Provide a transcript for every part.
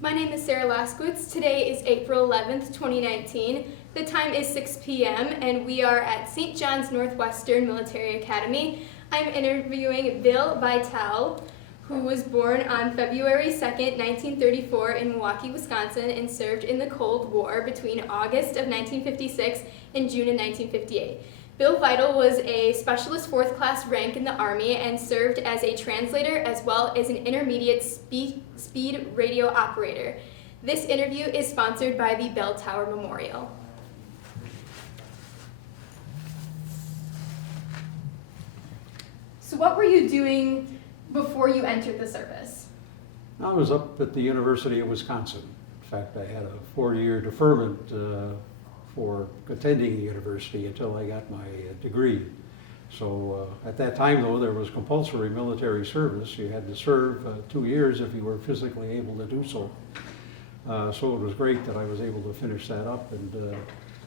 My name is Sarah Laskowitz. Today is April 11th, 2019. The time is 6 p.m. and we are at St. John's Northwestern Military Academy. I'm interviewing Bill Vaitl, who was born on February 2nd, 1934 in Milwaukee, Wisconsin, and served in the Cold War between August of 1956 and June of 1958. Bill Vaitl was a specialist fourth class rank in the Army and served as a translator as well as an intermediate speed radio operator. This interview is sponsored by the Bell Tower Memorial. So what were you doing before you entered the service? I was up at the University of Wisconsin. In fact, I had a 4-year deferment for attending the university until I got my degree. So at that time, though, there was compulsory military service. You had to serve 2 years if you were physically able to do so. So it was great that I was able to finish that up. And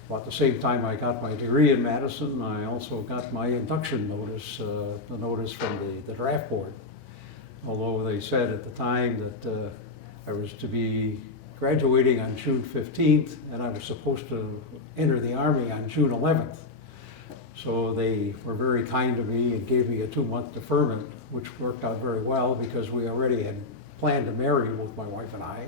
about the same time I got my degree in Madison, I also got my induction notice, the notice from the draft board. Although they said at the time that I was to be graduating on June 15th, and I was supposed to enter the Army on June 11th. So they were very kind to me and gave me a 2-month deferment, which worked out very well because we already had planned to marry, both my wife and I.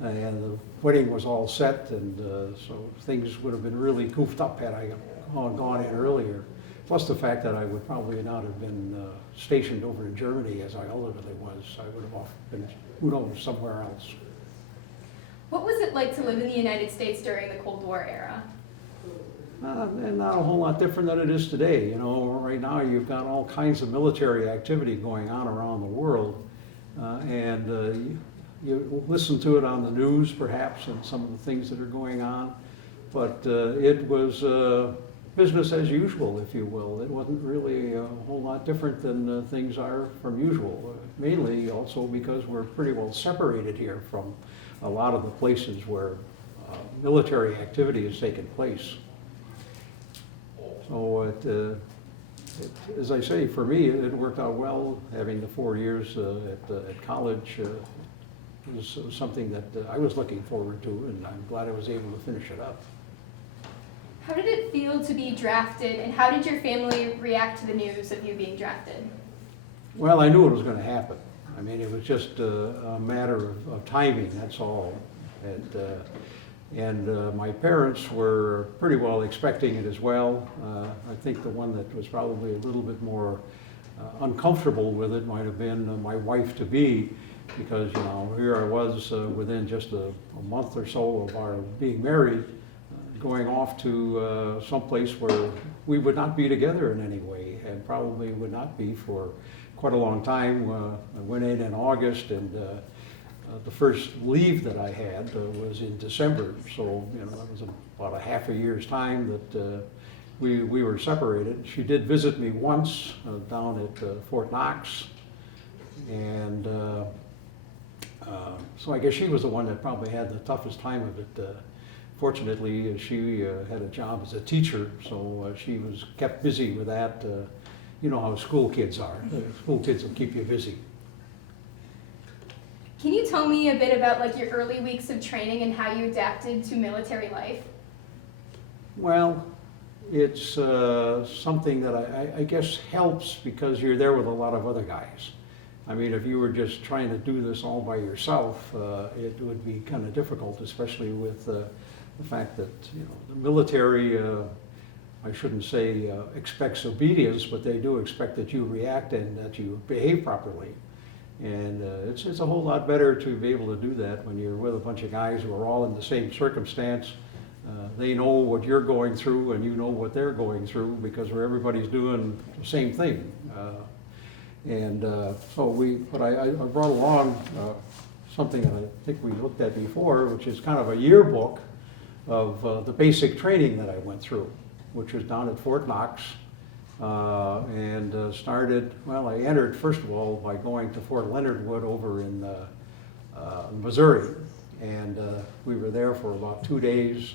And the wedding was all set, and so things would have been really goofed up had I gone in earlier. Plus the fact that I would probably not have been stationed over in Germany as I ultimately was. I would have been, who knows, somewhere else. What was it like to live in the United States during the Cold War era? And not a whole lot different than it is today. You know, right now you've got all kinds of military activity going on around the world, and you listen to it on the news perhaps and some of the things that are going on, but it was business as usual, if you will. It wasn't really a whole lot different than things are from usual, mainly also because we're pretty well separated here from a lot of the places where military activity has taken place. So as I say, for me, it worked out well. Having the 4 years at college was something that I was looking forward to, and I'm glad I was able to finish it up. How did it feel to be drafted, and how did your family react to the news of you being drafted? Well, I knew it was going to happen. I mean, it was just a matter of timing, that's all. And my parents were pretty well expecting it as well. I think the one that was probably a little bit more uncomfortable with it might have been my wife-to-be, because, you know, here I was within just a month or so of our being married, going off to someplace where we would not be together in any way, and probably would not be for quite a long time. I went in August, and the first leave that I had was in December, so you know that was about a half a year's time that we were separated. She did visit me once down at Fort Knox, and so I guess she was the one that probably had the toughest time of it. Fortunately, she had a job as a teacher, so she was kept busy with that. You know how school kids are. School kids will keep you busy. Can you tell me a bit about like your early weeks of training and how you adapted to military life? Well, it's something that I guess helps because you're there with a lot of other guys. I mean, if you were just trying to do this all by yourself, it would be kind of difficult, especially with the fact that, you know, the military, I shouldn't say expects obedience, but they do expect that you react and that you behave properly. And it's a whole lot better to be able to do that when you're with a bunch of guys who are all in the same circumstance. They know what you're going through and you know what they're going through, because everybody's doing the same thing. But I brought along something that I think we looked at before, which is kind of a yearbook of the basic training that I went through, which was down at Fort Knox, and started, well, I entered first of all by going to Fort Leonard Wood over in Missouri, and we were there for about 2 days.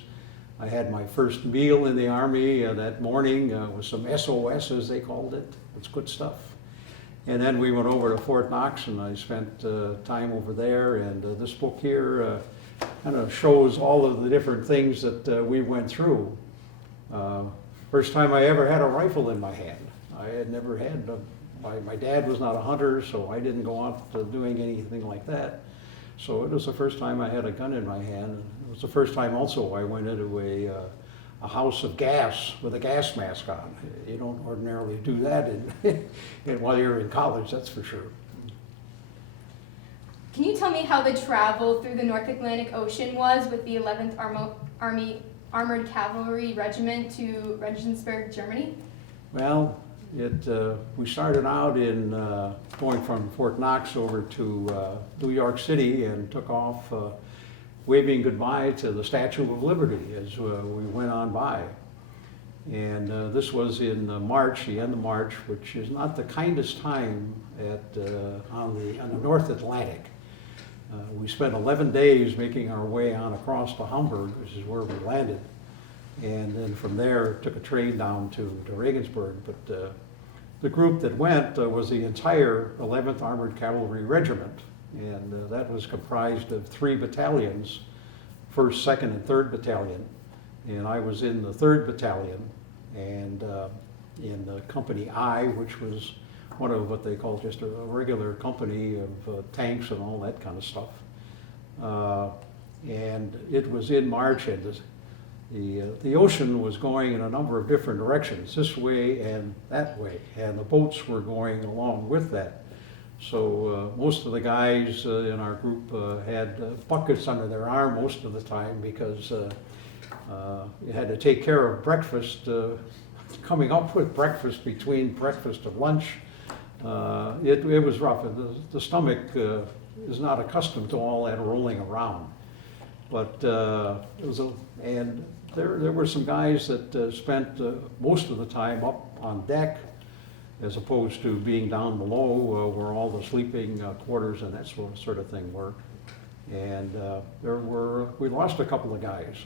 I had my first meal in the Army that morning with some SOS, as they called it. It's good stuff. And then we went over to Fort Knox, and I spent time over there. And this book here kind of shows all of the different things that we went through. First time I ever had a rifle in my hand. I had never had, my dad was not a hunter, so I didn't go out doing anything like that. So it was the first time I had a gun in my hand. It was the first time also I went into a house of gas with a gas mask on. You don't ordinarily do that while you're in college, that's for sure. Can you tell me how the travel through the North Atlantic Ocean was with the 11th Army Armored Cavalry Regiment to Regensburg, Germany? Well, we started out in going from Fort Knox over to New York City and took off waving goodbye to the Statue of Liberty as we went on by. And this was in March, the end of March, which is not the kindest time on the North Atlantic. We spent 11 days making our way on across to Hamburg, which is where we landed. And then from there, took a train down to Regensburg. But the group that went was the entire 11th Armored Cavalry Regiment. And that was comprised of 3 battalions, 1st, 2nd, and 3rd Battalion. And I was in the 3rd Battalion and in Company I, which was one of what they call just a regular company of tanks and all that kind of stuff. And it was in March, and the ocean was going in a number of different directions, this way and that way, and the boats were going along with that. So most of the guys in our group had buckets under their arm most of the time because you had to take care of breakfast, coming up with breakfast between breakfast and lunch. It was rough. The stomach is not accustomed to all that rolling around. But and there were some guys that spent most of the time up on deck as opposed to being down below where all the sleeping quarters and that sort of thing were. And we lost a couple of guys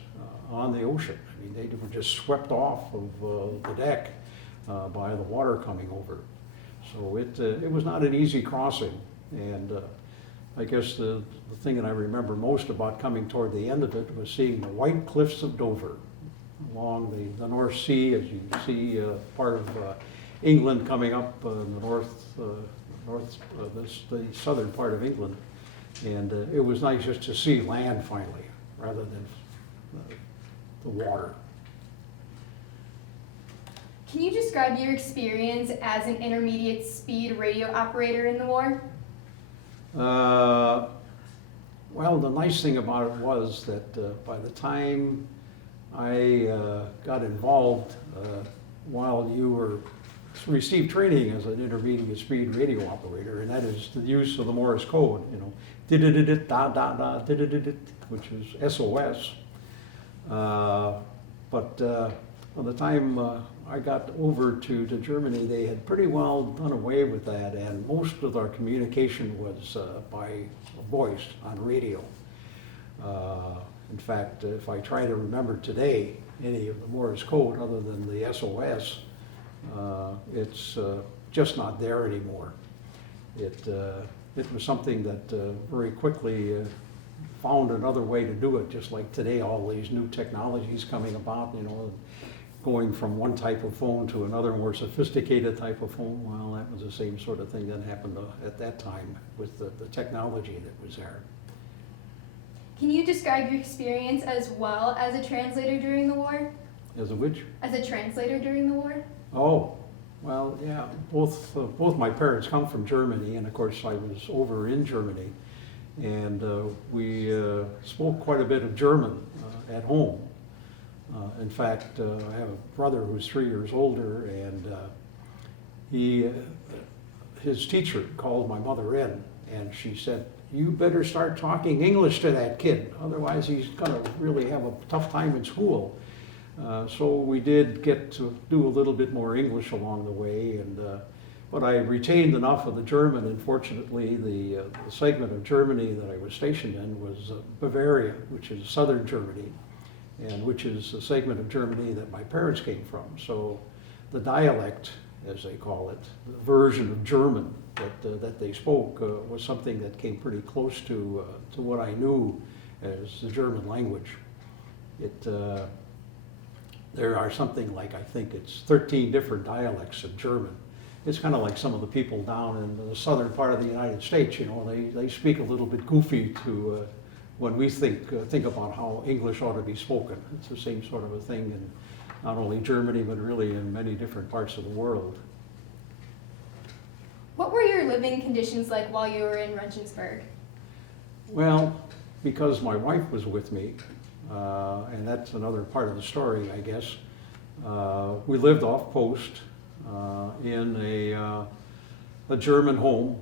on the ocean. I mean, they were just swept off of the deck by the water coming over. So it was not an easy crossing. And I guess the thing that I remember most about coming toward the end of it was seeing the white cliffs of Dover along the North Sea, as you see part of England coming up in the southern part of England. And it was nice just to see land finally, rather than the water. Can you describe your experience as an intermediate speed radio operator in the war? Well, the nice thing about it was that by the time I got involved, while you received training as an intermediate speed radio operator, and that is the use of the Morse code, did-it-it-it, da-da-da, did-it-it-it, which is SOS. But by the time I got over to Germany, they had pretty well done away with that, and most of our communication was by voice on radio. In fact, if I try to remember today any of the Morse code other than the SOS, it's just not there anymore. It was something that very quickly found another way to do it, just like today, all these new technologies coming about, going from one type of phone to another more sophisticated type of phone. Well, that was the same sort of thing that happened at that time with the technology that was there. Can you describe your experience as well as a translator during the war? As a which? As a translator during the war? Oh, well, yeah. Both my parents come from Germany, and of course I was over in Germany, and we spoke quite a bit of German at home. In fact, I have a brother who's 3 years older, and his teacher called my mother in, and she said, "You better start talking English to that kid, otherwise he's going to really have a tough time in school." So we did get to do a little bit more English along the way, but I retained enough of the German, and fortunately the segment of Germany that I was stationed in was Bavaria, which is southern Germany, and which is a segment of Germany that my parents came from. So the dialect as they call it, the version of German that they spoke was something that came pretty close to what I knew as the German language. There are something like, I think it's 13 different dialects of German. It's kind of like some of the people down in the southern part of the United States, you know, they speak a little bit goofy to when we think about how English ought to be spoken. It's the same sort of a thing in not only Germany, but really in many different parts of the world. What were your living conditions like while you were in Regensburg? Well, because my wife was with me, and that's another part of the story, I guess, we lived off post in a German home.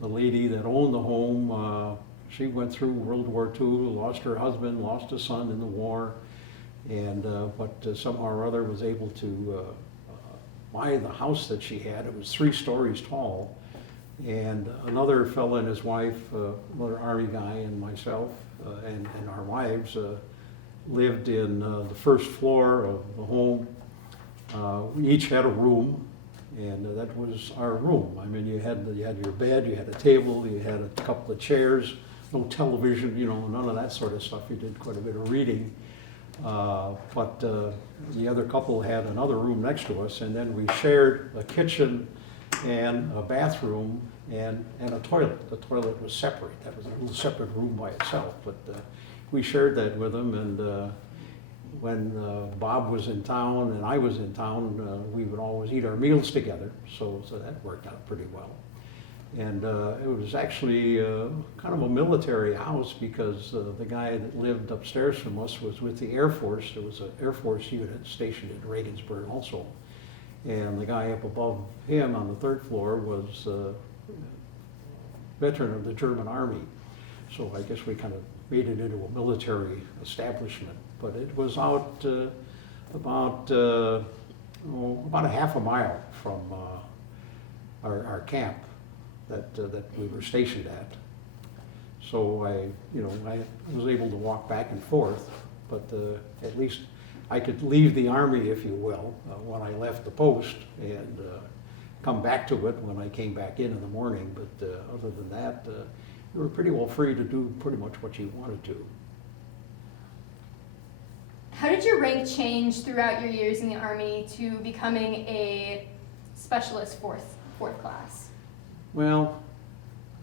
The lady that owned the home, she went through World War II, lost her husband, lost a son in the war, and but somehow or other was able to buy the house that she had. It was 3 stories tall, and another fellow and his wife, another Army guy, and myself and our wives lived in the first floor of the home. We each had a room, and that was our room. I mean, you had your bed, you had a table, you had a couple of chairs, no television, you know, none of that sort of stuff. You did quite a bit of reading. But the other couple had another room next to us, and then we shared a kitchen and a bathroom and a toilet. The toilet was separate. That was a little separate room by itself, but we shared that with them. And when Bob was in town and I was in town, we would always eat our meals together, so that worked out pretty well. And it was actually kind of a military house, because the guy that lived upstairs from us was with the Air Force. There was an Air Force unit stationed in Regensburg also. And the guy up above him on the 3rd floor was a veteran of the German Army. So I guess we kind of made it into a military establishment. But it was out about a half a mile from our camp that we were stationed at. So I was able to walk back and forth, but at least I could leave the Army, if you will, when I left the post, and come back to it when I came back in the morning. But other than that, you were pretty well free to do pretty much what you wanted to. How did your rank change throughout your years in the Army to becoming a specialist fourth class? Well,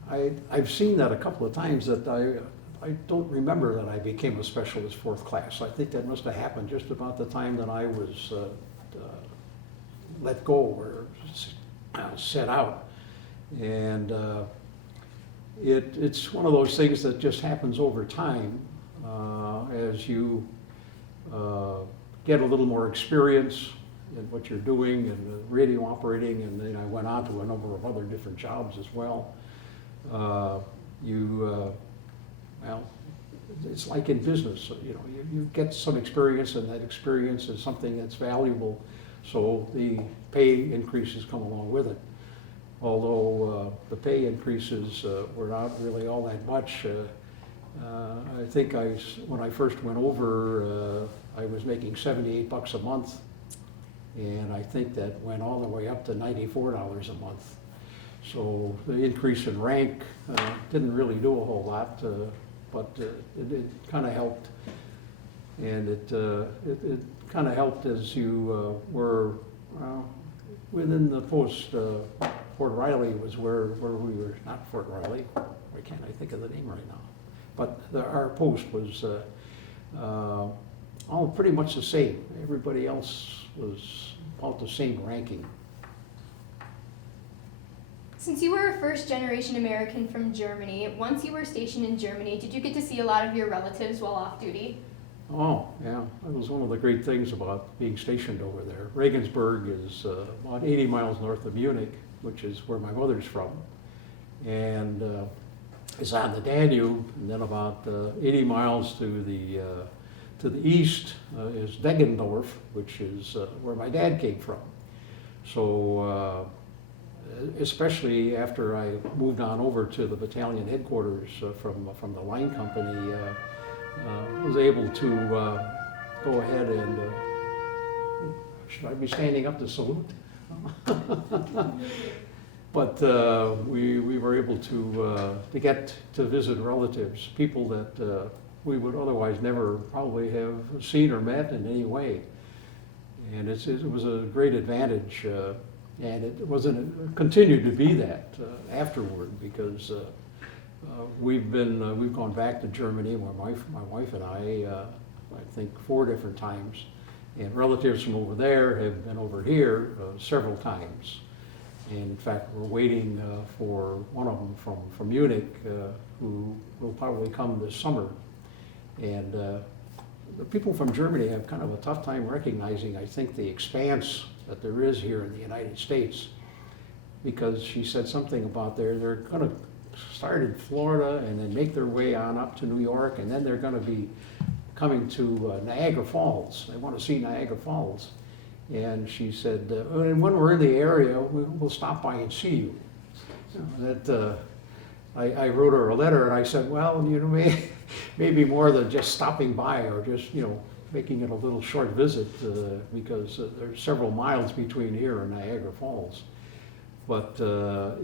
I've seen that a couple of times, that I don't remember that I became a specialist 4th class. I think that must have happened just about the time that I was let go or set out. And it's one of those things that just happens over time as you get a little more experience in what you're doing and radio operating, and then I went on to a number of other different jobs as well. Well, it's like in business, you know, you get some experience, and that experience is something that's valuable, so the pay increases come along with it. Although the pay increases were not really all that much. I think when I first went over, I was making $78 a month, and I think that went all the way up to $94 a month. So the increase in rank didn't really do a whole lot, but it kind of helped. And it kind of helped as you were within the post. Fort Riley was where we were, not Fort Riley, why can't I think of the name right now? But our post was all pretty much the same. Everybody else was about the same ranking. Since you were a first-generation American from Germany, once you were stationed in Germany, did you get to see a lot of your relatives while off duty? Oh, yeah. That was one of the great things about being stationed over there. Regensburg is about 80 miles north of Munich, which is where my mother's from. And it's on the Danube, and then about 80 miles to the east is Deggendorf, which is where my dad came from. So especially after I moved on over to the battalion headquarters from the line company, was able to go ahead and, should I be standing up to salute? But we were able to get to visit relatives, people that we would otherwise never probably have seen or met in any way. And it was a great advantage, and it continued to be that afterward, because we've gone back to Germany, my wife and I think 4 different times, and relatives from over there have been over here several times. And in fact, we're waiting for one of them from Munich, who will probably come this summer. And the people from Germany have kind of a tough time recognizing, I think, the expanse that there is here in the United States, because she said something about they're going to start in Florida and then make their way on up to New York, and then they're going to be coming to Niagara Falls. They want to see Niagara Falls. And she said, and when we're in the area, we'll stop by and see you. I wrote her a letter and I said, well, maybe more than just stopping by, or just, making it a little short visit, because there's several miles between here and Niagara Falls. But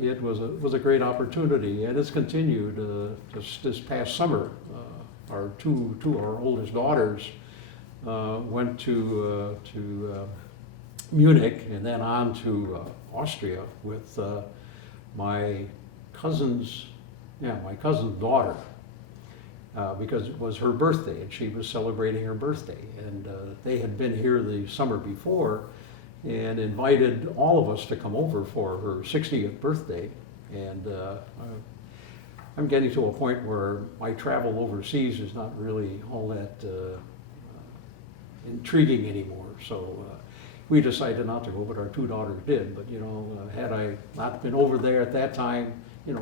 it was a great opportunity, and it's continued. Just this past summer, our our oldest daughters went to Munich and then on to Austria with my cousin's daughter, because it was her birthday and she was celebrating her birthday. And they had been here the summer before and invited all of us to come over for her 60th birthday. And I'm getting to a point where my travel overseas is not really all that intriguing anymore. So we decided not to go, but our 2 daughters did. But had I not been over there at that time,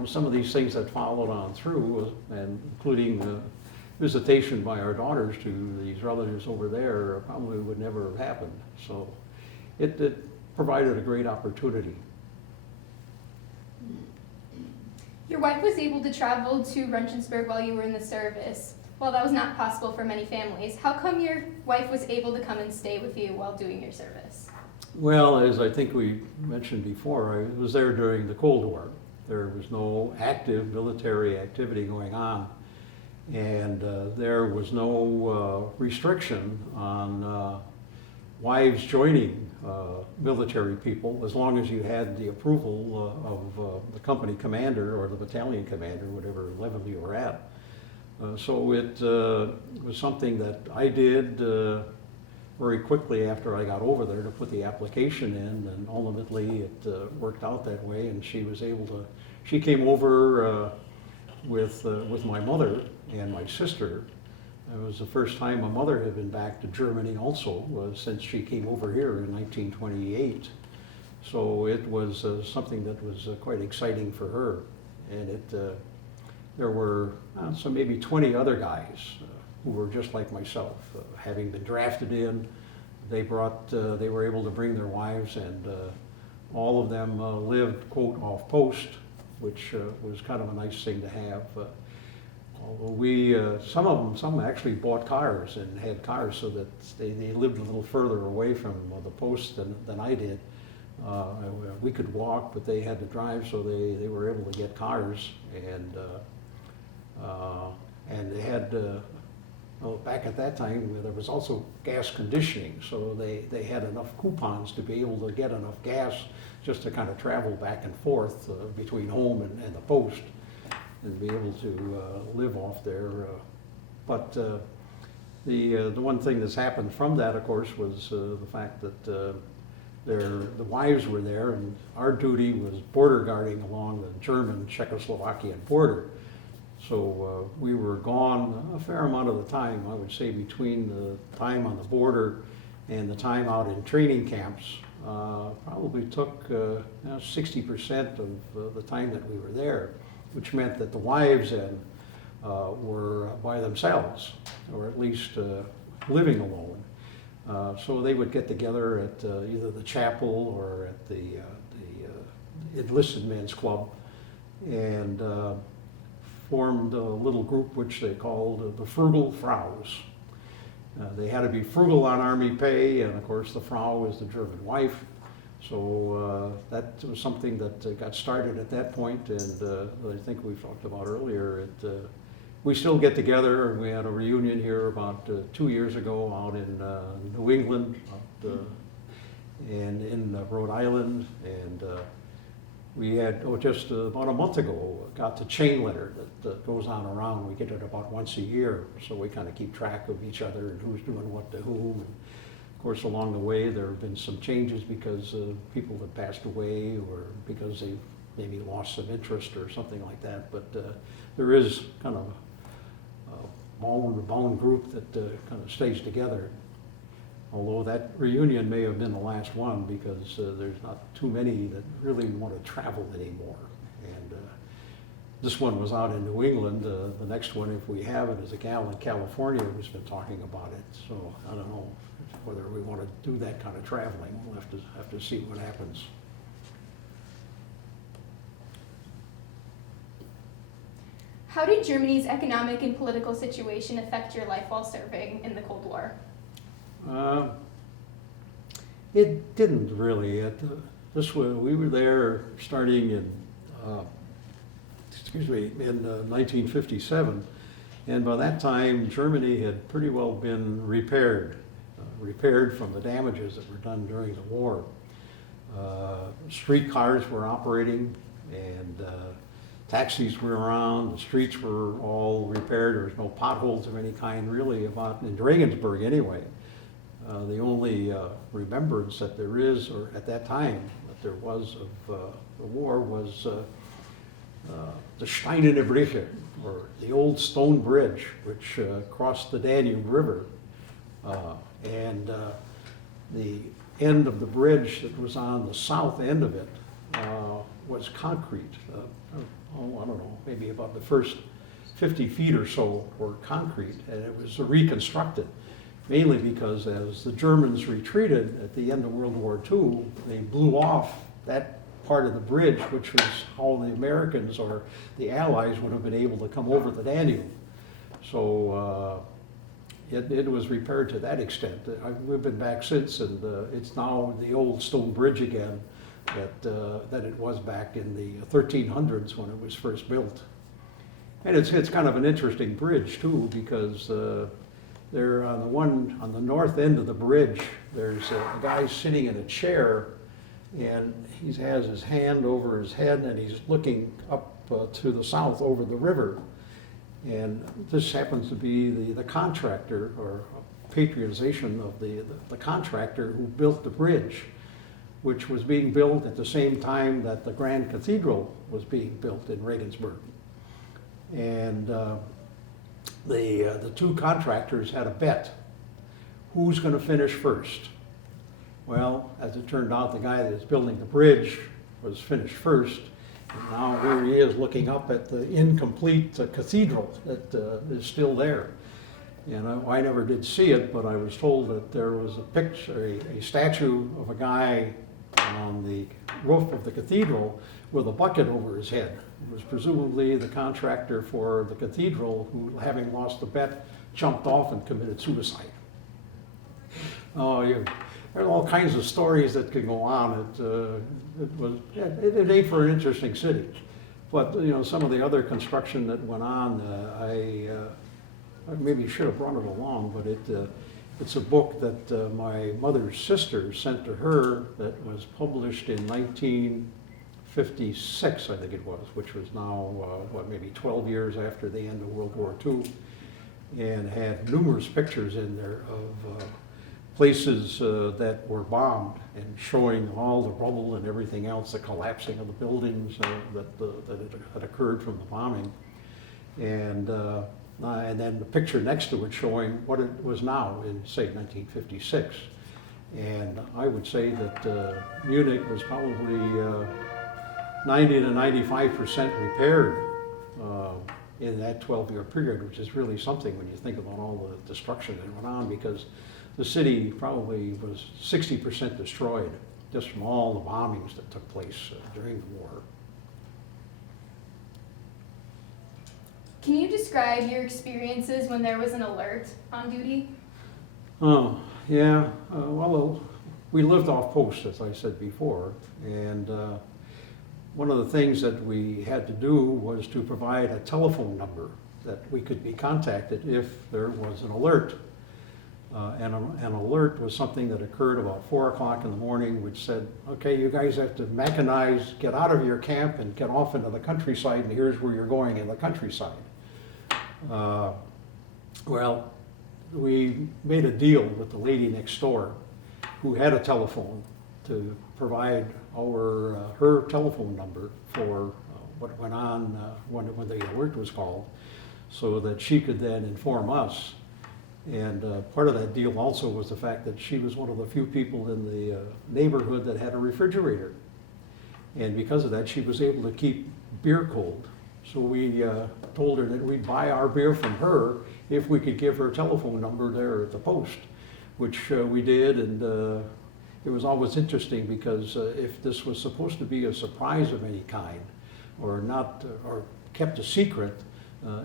some of these things that followed on through, and including visitation by our daughters to these relatives over there, probably would never have happened. So it provided a great opportunity. Your wife was able to travel to Renchensburg while you were in the service. While that was not possible for many families, how come your wife was able to come and stay with you while doing your service? Well, as I think we mentioned before, I was there during the Cold War. There was no active military activity going on, and there was no restriction on wives joining military people, as long as you had the approval of the company commander or the battalion commander, whatever level you were at. So it was something that I did very quickly after I got over there to put the application in, and ultimately it worked out that way, and she came over with my mother and my sister. It was the first time my mother had been back to Germany also, since she came over here in 1928. So it was something that was quite exciting for her. And there were maybe 20 other guys who were just like myself, having been drafted in. They were able to bring their wives, and all of them lived, quote, off post, which was kind of a nice thing to have. Although some actually bought cars and had cars, so that they lived a little further away from the post than I did. We could walk, but they had to drive, so they were able to get cars, and they had, back at that time, there was also gas conditioning, so they had enough coupons to be able to get enough gas just to kind of travel back and forth between home and the post, and be able to live off there. But the one thing that's happened from that, of course, was the fact that the wives were there, and our duty was border guarding along the German-Czechoslovakian border. So we were gone a fair amount of the time. I would say between the time on the border and the time out in training camps, probably took 60% of the time that we were there, which meant that the wives then were by themselves, or at least living alone. So they would get together at either the chapel or at the enlisted men's club, and formed a little group which they called the Frugal Fraus. They had to be frugal on army pay, and of course the Frau is the German wife, So that was something that got started at that point, and I think we've talked about earlier. We still get together, and we had a reunion here about 2 years ago out in New England, and in Rhode Island, and we had, just about a month ago, got the chain letter that goes on around. We get it about once a year, so we kind of keep track of each other and who's doing what to whom. And of course, along the way, there have been some changes because people have passed away or because they've maybe lost some interest or something like that. But there is kind of a bone group that kind of stays together. Although that reunion may have been the last one because there's not too many that really want to travel anymore. And this one was out in New England. The next one, if we have it, is a gal in California who's been talking about it. So I don't know whether we want to do that kind of traveling. We'll have to see what happens. How did Germany's economic and political situation affect your life while serving in the Cold War? It didn't really. We were there starting in, in 1957, and by that time Germany had pretty well been repaired from the damages that were done during the war. Streetcars were operating, and taxis were around. The streets were all repaired. There was no potholes of any kind really in Regensburg anyway. The only remembrance that there is, or at that time that there was of the war, was the Steinerne Brücke, or the old stone bridge, which crossed the Danube River. And the end of the bridge that was on the south end of it was concrete. I don't know, maybe about the first 50 feet or so were concrete, and it was reconstructed. Mainly because as the Germans retreated at the end of World War II, they blew off that part of the bridge, which was how the Americans or the Allies would have been able to come over the Danube. So it was repaired to that extent. We've been back since, and it's now the old stone bridge again that it was back in the 1300s when it was first built. And it's kind of an interesting bridge too, because there on the north end of the bridge, there's a guy sitting in a chair, and he has his hand over his head, and he's looking up to the south over the river. And this happens to be the contractor, or patronization of the contractor who built the bridge, which was being built at the same time that the Grand Cathedral was being built in Regensburg. And the two contractors had a bet. Who's going to finish first? Well, as it turned out, the guy that was building the bridge was finished first. And now here he is looking up at the incomplete cathedral that is still there. And I never did see it, but I was told that there was a picture, a statue of a guy on the roof of the cathedral with a bucket over his head. It was presumably the contractor for the cathedral who, having lost the bet, jumped off and committed suicide. There are all kinds of stories that can go on. It made for an interesting city. But some of the other construction that went on, I maybe should have brought it along, but it's a book that my mother's sister sent to her that was published in 1956, I think it was, which was now, maybe 12 years after the end of World War II, and had numerous pictures in there of places that were bombed, and showing all the rubble and everything else, the collapsing of the buildings that had occurred from the bombing. And then the picture next to it showing what it was now in, say, 1956. And I would say that Munich was probably 90 to 95% repaired in that 12-year period, which is really something when you think about all the destruction that went on, because the city probably was 60% destroyed just from all the bombings that took place during the war. Can you describe your experiences when there was an alert on duty? Oh, yeah. Well, we lived off post, as I said before, and one of the things that we had to do was to provide a telephone number that we could be contacted if there was an alert. And an alert was something that occurred about 4 o'clock in the morning, which said, okay, you guys have to mechanize, get out of your camp and get off into the countryside, and here's where you're going in the countryside. Well, we made a deal with the lady next door who had a telephone to provide her telephone number for what went on when the alert was called, so that she could then inform us. And part of that deal also was the fact that she was one of the few people in the neighborhood that had a refrigerator. And because of that, she was able to keep beer cold. So we told her that we'd buy our beer from her if we could give her a telephone number there at the post, which we did. And it was always interesting because if this was supposed to be a surprise of any kind, or not, or kept a secret,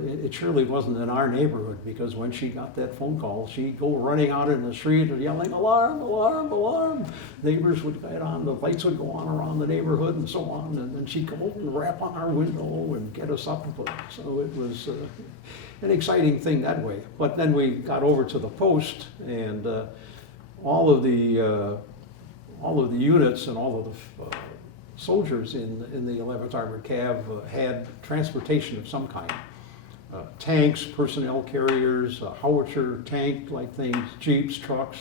it surely wasn't in our neighborhood, because when she got that phone call, she'd go running out in the street and yelling, alarm, alarm, alarm. Neighbors would get on, the lights would go on around the neighborhood and so on, and then she'd come over and rap on our window and get us up. So it was an exciting thing that way. But then we got over to the post, and all of the units and all of the soldiers in the 11th Armored Cav had transportation of some kind. Tanks, personnel carriers, howitzer tank-like things, jeeps, trucks,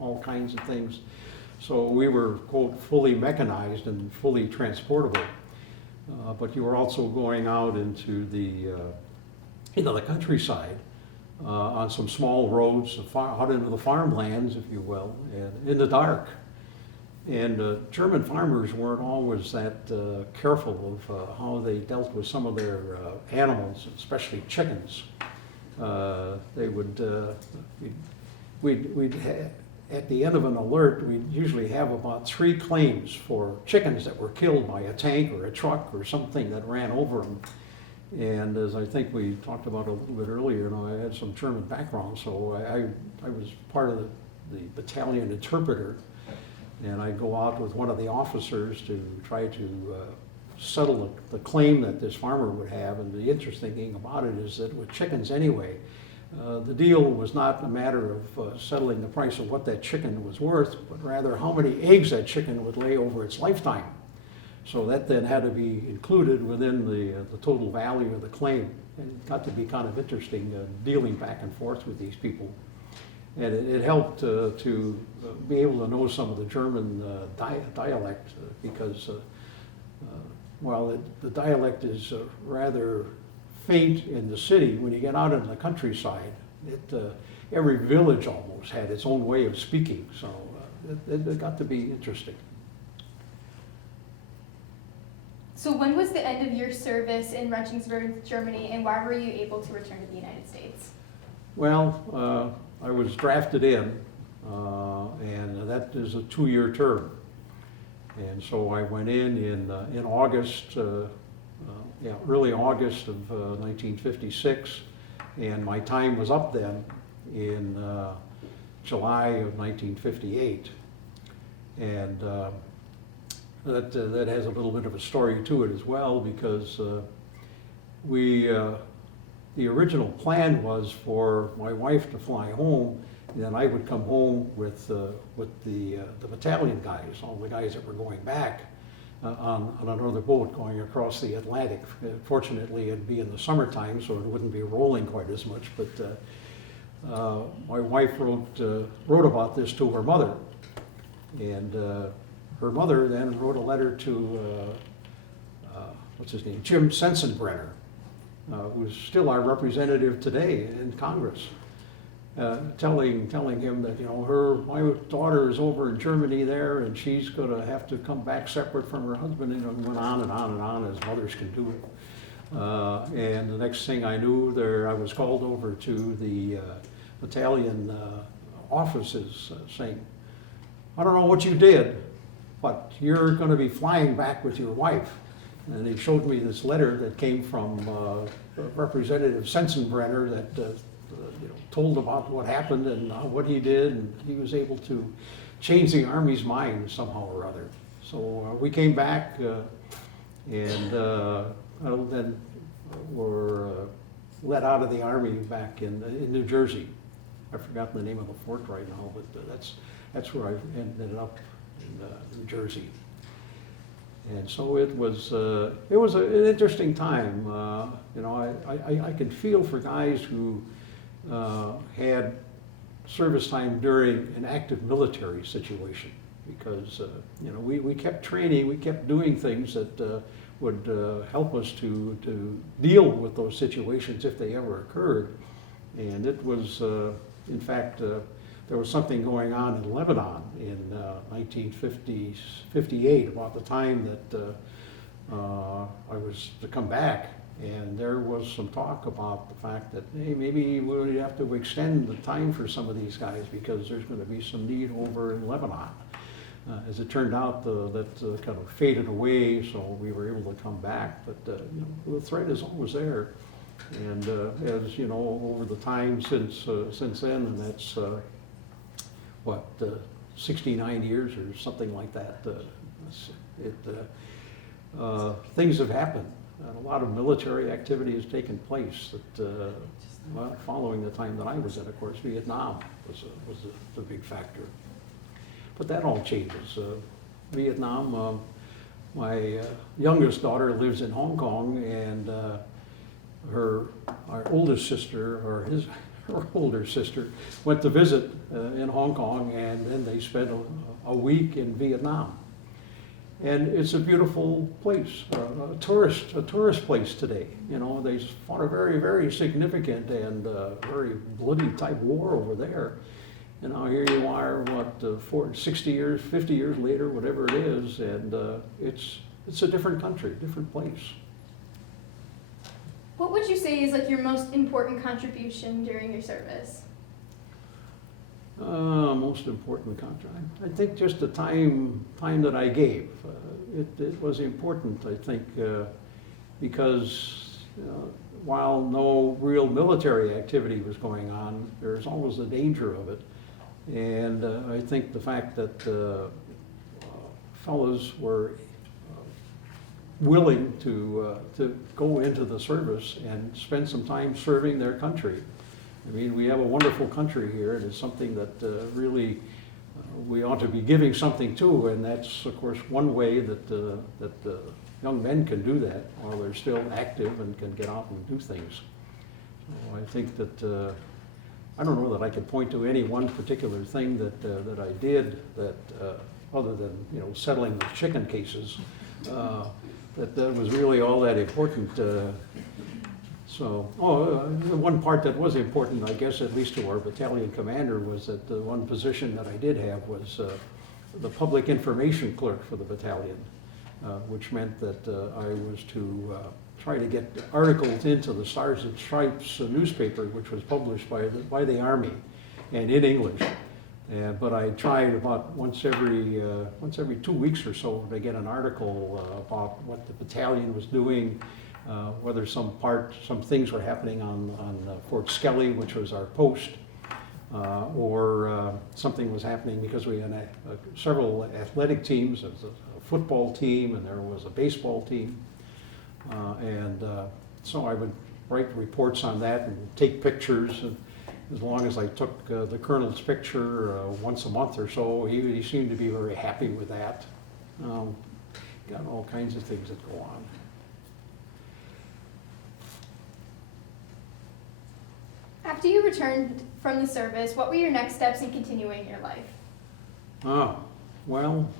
all kinds of things. So we were, quote, fully mechanized and fully transportable. But you were also going out into the countryside on some small roads, out into the farmlands, if you will, and in the dark. And German farmers weren't always that careful of how they dealt with some of their animals, especially chickens. They would, at the end of an alert, we'd usually have about 3 claims for chickens that were killed by a tank or a truck or something that ran over them. And as I think we talked about a little bit earlier, I had some German background, so I was part of the battalion interpreter. And I'd go out with one of the officers to try to settle the claim that this farmer would have. And the interesting thing about it is that with chickens anyway, the deal was not a matter of settling the price of what that chicken was worth, but rather how many eggs that chicken would lay over its lifetime. So that then had to be included within the total value of the claim. And it got to be kind of interesting dealing back and forth with these people. And it helped to be able to know some of the German dialect, because while the dialect is rather faint in the city, when you get out in the countryside, every village almost had its own way of speaking, so it got to be interesting. So when was the end of your service in Regensburg, Germany, and why were you able to return to the United States? Well, I was drafted in, and that is a 2-year term. And so I went in August, early August of 1956, and my time was up then in July of 1958. And that has a little bit of a story to it as well, because the original plan was for my wife to fly home, and then I would come home with the battalion guys, all the guys that were going back on another boat going across the Atlantic. Fortunately, it'd be in the summertime, so it wouldn't be rolling quite as much. But my wife wrote about this to her mother, and her mother then wrote a letter to what's his name, Jim Sensenbrenner, who's still our representative today in Congress, telling him that, my daughter is over in Germany there, and she's going to have to come back separate from her husband, and went on and on and on, as mothers can do. And the next thing I knew, I was called over to the battalion offices, saying, I don't know what you did, but you're going to be flying back with your wife. And he showed me this letter that came from Representative Sensenbrenner that told about what happened and what he did, and he was able to changed the Army's mind somehow or other. So we came back and then were let out of the Army back in New Jersey. I've forgotten the name of the fort right now, but that's where I ended up in New Jersey. And so it was an interesting time. You know, I could feel for guys who had service time during an active military situation, because you know, we kept training, we kept doing things that would help us to deal with those situations if they ever occurred. And it was, in fact, there was something going on in Lebanon in 1958, about the time that I was to come back. And there was some talk about the fact that, hey, maybe we'll have to extend the time for some of these guys because there's going to be some need over in Lebanon. As it turned out, that kind of faded away, so we were able to come back. But you know, the threat is always there. And as you know, over the time since then, and that's what, 69 years or something like that. Things have happened. And a lot of military activity has taken place that, well, following the time that I was in, of course, Vietnam was a big factor. But that all changes. Vietnam, my youngest daughter lives in Hong Kong, and our oldest sister, or her older sister, went to visit in Hong Kong, and then they spent a week in Vietnam. And it's a beautiful place, a tourist place today. You know, they fought a very, very significant and very bloody type war over there. And now here you are, what, 60 years, 50 years later, whatever it is, and it's a different country, different place. What would you say is like your most important contribution during your service? Most important contract. I think just the time that I gave. It was important, I think, because while no real military activity was going on, there's always the danger of it. And I think the fact that fellows were willing to go into the service and spend some time serving their country. I mean, we have a wonderful country here, and it's something that really we ought to be giving something to, and that's, of course, one way that young men can do that while they're still active and can get out and do things. So I think that, I don't know that I could point to any one particular thing that I did that, other than, you know, settling the chicken cases, that was really all that important. So, the one part that was important, I guess, at least to our battalion commander, was that the one position that I did have was the public information clerk for the battalion, which meant that I was to try to get articles into the Stars and Stripes newspaper, which was published by the Army and in English. But I tried about once every 2 weeks or so to get an article about what the battalion was doing, whether some things were happening on Fort Skelly, which was our post, or something was happening because we had several athletic teams. There was a football team and there was a baseball team. So I would write reports on that and take pictures. And as long as I took the colonel's picture once a month or so, he seemed to be very happy with that. Got all kinds of things that go on. After you returned from the service, what were your next steps in continuing your life? Well,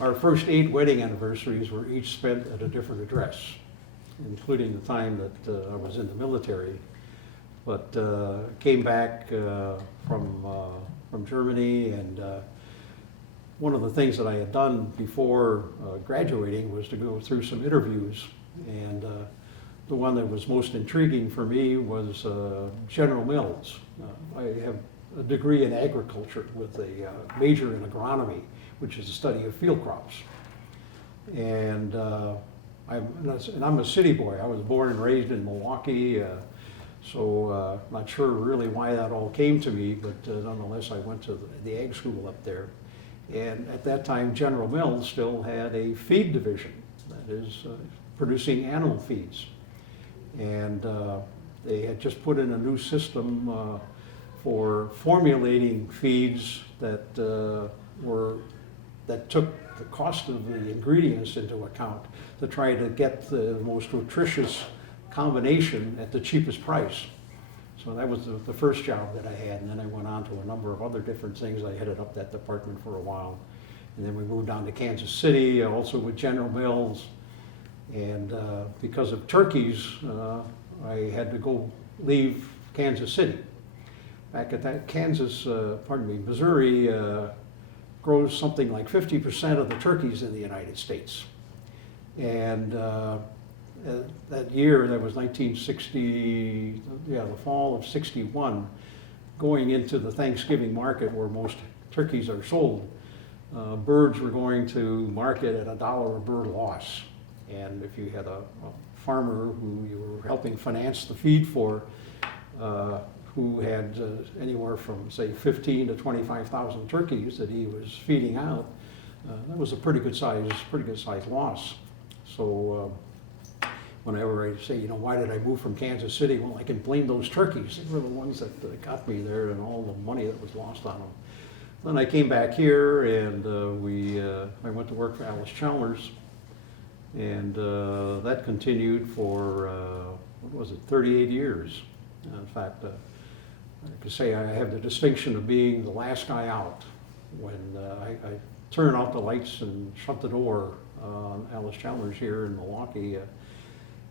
our first 8 wedding anniversaries were each spent at a different address, including the time that I was in the military. But came back from Germany, and one of the things that I had done before graduating was to go through some interviews, and the one that was most intriguing for me was General Mills. I have a degree in agriculture with a major in agronomy, which is the study of field crops. And I'm a city boy. I was born and raised in Milwaukee, So not sure really why that all came to me, but nonetheless I went to the ag school up there. And at that time General Mills still had a feed division, that is producing animal feeds. And they had just put in a new system for formulating feeds that took the cost of the ingredients into account to try to get the most nutritious combination at the cheapest price. So that was the first job that I had, and then I went on to a number of other different things. I headed up that department for a while, and then we moved down to Kansas City, also with General Mills. And because of turkeys, I had to leave Kansas City. Back at that Missouri grows something like 50% of the turkeys in the United States. And that year, that was 1960, the fall of 61, going into the Thanksgiving market where most turkeys are sold, birds were going to market at $1 a bird loss. And if you had a farmer who you were helping finance the feed for, who had anywhere from, say, 15 to 25,000 turkeys that he was feeding out, that was a pretty good size loss. So whenever I say, why did I move from Kansas City? Well, I can blame those turkeys. They were the ones that got me there, and all the money that was lost on them. Then I came back here, and I went to work for Alice Chalmers, and that continued for 38 years. In fact, I could say I have the distinction of being the last guy out when I turn off the lights and shut the door on Alice Chalmers here in Milwaukee.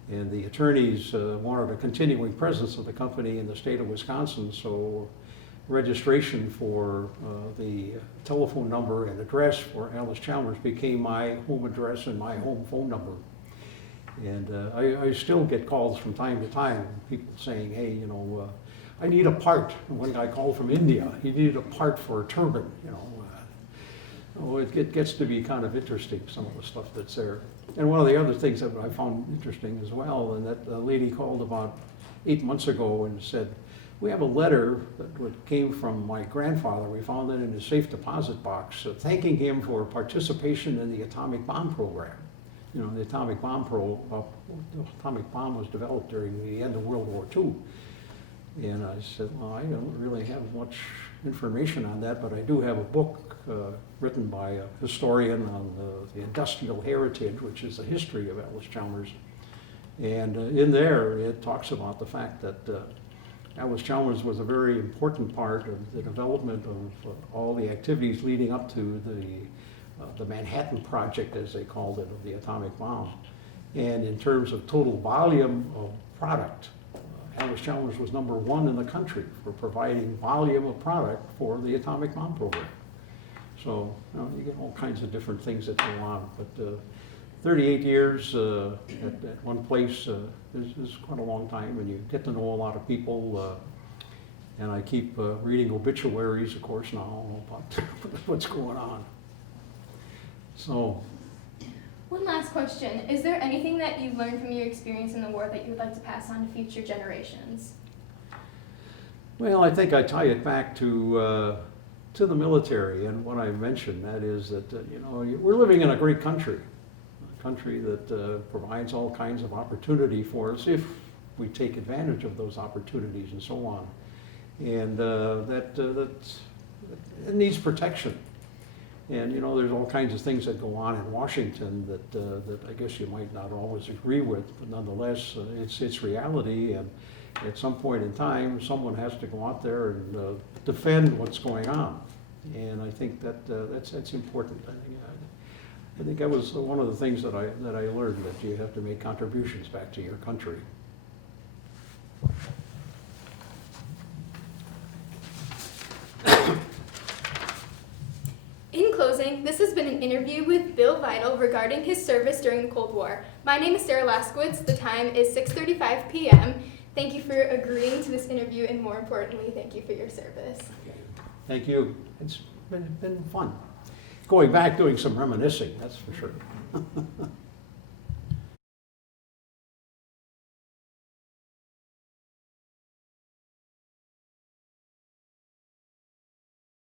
And the attorneys wanted a continuing presence of the company in the state of Wisconsin, so registration for the telephone number and address for Alice Chalmers became my home address and my home phone number. And I still get calls from time to time, people saying, hey, I need a part. And one guy called from India, he needed a part for a turbine, it gets to be kind of interesting, some of the stuff that's there. And one of the other things that I found interesting as well, and that a lady called about 8 months ago and said, we have a letter that came from my grandfather. We found it in his safe deposit box, thanking him for participation in the atomic bomb program. The atomic bomb was developed during the end of World War II. And I said, well, I don't really have much information on that, but I do have a book written by a historian on the industrial heritage, which is the history of Alice Chalmers. And in there, it talks about the fact that Alice Chalmers was a very important part of the development of all the activities leading up to the Manhattan Project, as they called it, of the atomic bomb. And in terms of total volume of product, Alice Chalmers was #1 in the country for providing volume of product for the atomic bomb program. So you get all kinds of different things that go on. But 38 years at one place is quite a long time, and you get to know a lot of people. And I keep reading obituaries, of course, now about what's going on. So. One last question. Is there anything that you've learned from your experience in the war that you would like to pass on to future generations? Well, I think I tie it back to the military and what I mentioned. That is that, we're living in a great country, a country that provides all kinds of opportunity for us if we take advantage of those opportunities and so on. And it needs protection. And there's all kinds of things that go on in Washington that I guess you might not always agree with, but nonetheless, it's reality. And at some point in time, someone has to go out there and defend what's going on. And I think that's important. I think that was one of the things that I learned, that you have to make contributions back to your country. In closing, this has been an interview with Bill Vaitl regarding his service during the Cold War. My name is Sarah Laskowitz. The time is 6:35 p.m. Thank you for agreeing to this interview, and more importantly, thank you for your service. Thank you. It's been fun. Going back, doing some reminiscing, that's for sure.